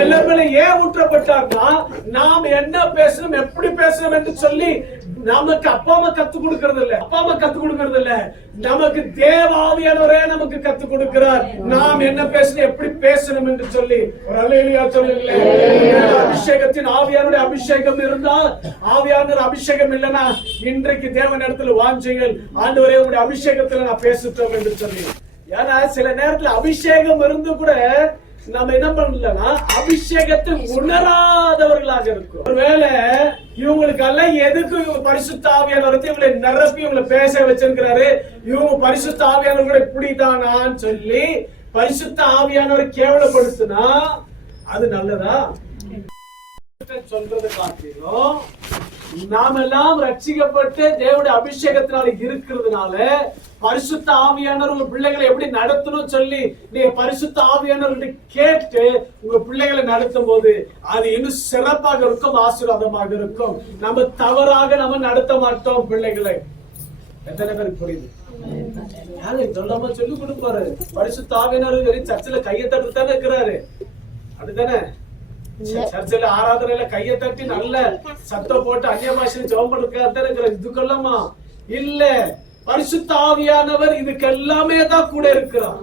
எல்லாமே ஏன் ஊற்றப்பட்டார்னா நாம் என்ன பேசணும் எப்படி பேசணும் என்று சொல்லி நமக்கு அப்பா அம்மா கத்து கொடுக்கறது இல்ல. அப்பா அம்மா கத்து கொடுக்கறது இல்ல. நமக்கு தேவாவியானவரே நமக்கு கத்து கொடுக்கிறார். நாம் என்ன பேசணும் எப்படி பேசணும் என்று சொல்லி. அபிஷேகத்தின் ஆவியானுடைய அபிஷேகம் இருந்தால் ஆவியானவர் அபிஷேகம் இல்லைன்னா இன்றைக்கு தேவன் இடத்துல வாஞ்சைகள் ஆண்டவரே உங்களுடைய அபிஷேகத்துல நான் பேசுட்டோம் என்று சொல்லி. ஏன்னா சில நேரத்துல அபிஷேகம் இருந்து கூட நம்ம என்ன பண்ணலன்னா அபிஷேகத்தை உணராதவர்களாக இருக்கும் ஒருவேளை இவங்களுக்கெல்லாம் எதுக்கு இவங்க பரிசுத்த இவங்களை நிரப்பி இவங்களை பேச வச்சிருக்கிறாரு? இவங்க பரிசுத்த ஆவியானவர் கூட இப்படிதானான்னு சொல்லி பரிசுத்த ஆவியானவர் கேவலப்படுத்தினா அது நல்லதா? சொல்றது காட்டிலும் நாமெல்லாம் ரட்சிக்கப்பட்டு தேவனுடைய அபிஷேகத்தினால இருக்கிறதுனால பரிசுத்த ஆவியானவர் உங்க பிள்ளைகளை எப்படி நடத்தணும் சொல்லி நீங்க பரிசுத்த ஆவியானவர்கிட்ட கேட்டு உங்க பிள்ளைகளை நடத்தும் போது அது இன்னும் சிறப்பாக இருக்கும் ஆசீர்வாதமாக இருக்கும். நம்ம தவறாக நம்ம நடத்த மாட்டோம் பிள்ளைகளை. எத்தனை பேருக்கு புரியுது? யாரு சொல்லாம சொல்லி கொடுப்பாரு? பரிசுத்த ஆவியானவர் சர்ச்சில் கையை தட்டு தானே இருக்கிறாரு. அப்படித்தானே? சர்ச்சில் ஆராதனையில கைய தட்டி நல்ல சத்தம் போட்டு அந்நிய பாஷையில ஜெபம் பண்ணுறதுக்காக இதுக்கெல்லாமா இல்ல. பரிசுத்த ஆவியானவர் இதுக்கு எல்லாமே தான் கூட இருக்கிறார்.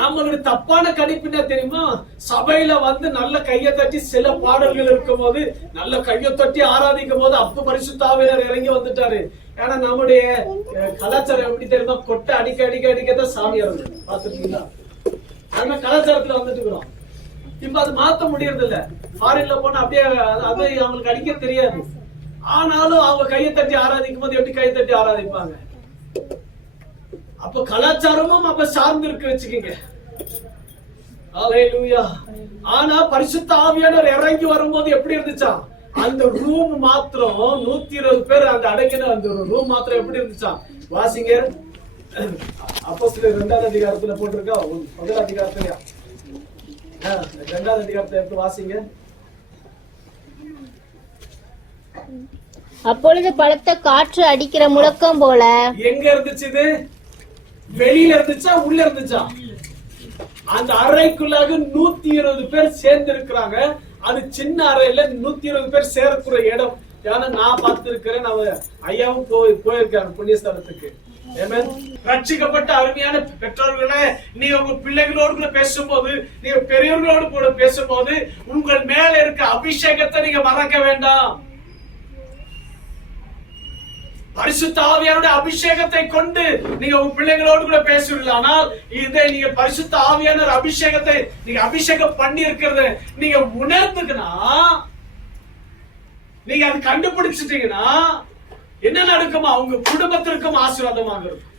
நம்மளுடைய தப்பான கணிப்பு என்ன தெரியுமா? சபையில வந்து நல்ல கைய தட்டி சில பாடல்கள் இருக்கும் போது நல்ல கைய தட்டி ஆராதிக்கும் போது அப்ப பரிசுத்த இறங்கி வந்துட்டாரு. ஏன்னா நம்முடைய கலாச்சாரம் எப்படி தெரியுமா? கொட்டை அடிக்க அடிக்க அடிக்கதான் சாமி இறங்கும் பாத்துருக்கீங்களா ஆனா கலாச்சாரத்துல வந்துட்டு இருக்கிறோம். இப்ப அது மாத்த முடியறது இல்ல ஃபாரின்ல போனா அப்படியே அது- அவங்களுக்கு அடிக்க தெரியாது. ஆனாலும் அவங்க கையை தட்டி ஆராதிக்கும் போது எப்படி கையை தட்டி ஆராதிப்பாங்க? அப்ப கலாச்சாரமும் அப்ப சார்ந்து இருக்கு வச்சுக்கோங்க. ஆனா பரிசுத்த ஆவியானவர் இறங்கி வரும்போது எப்படி இருந்துச்சா? அந்த ரூம் மாத்திரம் நூத்தி இருபது பேர் அந்த அடங்கின அந்த ரூம் மாத்திரம் எப்படி இருந்துச்சா? வாசிங்க. அப்போ சில ரெண்டாவது அதிகாரத்துல போட்டிருக்கா? முதல் அதிகாரத்துலயா? ரெண்டாவது அதிகாரத்தை எடுத்து வாசிங்க. அப்பொழுது பலத்த காற்று அடிக்கிற முழக்கம் போல. எங்க இருந்துச்சு இது வெளியில இருந்துச்சா உள்ள இருந்துச்சா? அந்த அறைக்குள்ளாக நூத்தி இருபது பேர் சேர்ந்து இருக்கிறாங்க அது சின்ன அறையில நூத்தி இருபது பேர் சேரக்கூடிய இடம். ஏன்னா நான் பார்த்திருக்கிறேன் நான் ஐயாவும் போய் போயிருக்காரு புண்ணியஸ்தலத்துக்கு. ரட்சிக்கப்பட்ட அருமையான பெற்றோர்களே நீ உங்க பிள்ளைகளோடு கூட பேசும்போது நீங்க பெரியவர்களோடு கூட பேசும்போது உங்கள் மேல இருக்க அபிஷேகத்தை நீங்க மறக்க வேண்டாம். பரிசுத்த ஆவியானுடைய அபிஷேகத்தை கொண்டு நீங்க உங்க பிள்ளைகளோடு கூட பேசுவீர்கள். ஆனால் இதை நீங்க பரிசுத்த ஆவியான அபிஷேகத்தை நீங்க அபிஷேகம் பண்ணி இருக்கிறத நீங்க உணர்ந்துக்குனா நீங்க அது கண்டுபிடிச்சிட்டீங்கன்னா என்ன நடக்குமா அவங்க குடும்பத்திற்கும் ஆசீர்வாதமாக இருக்கும்.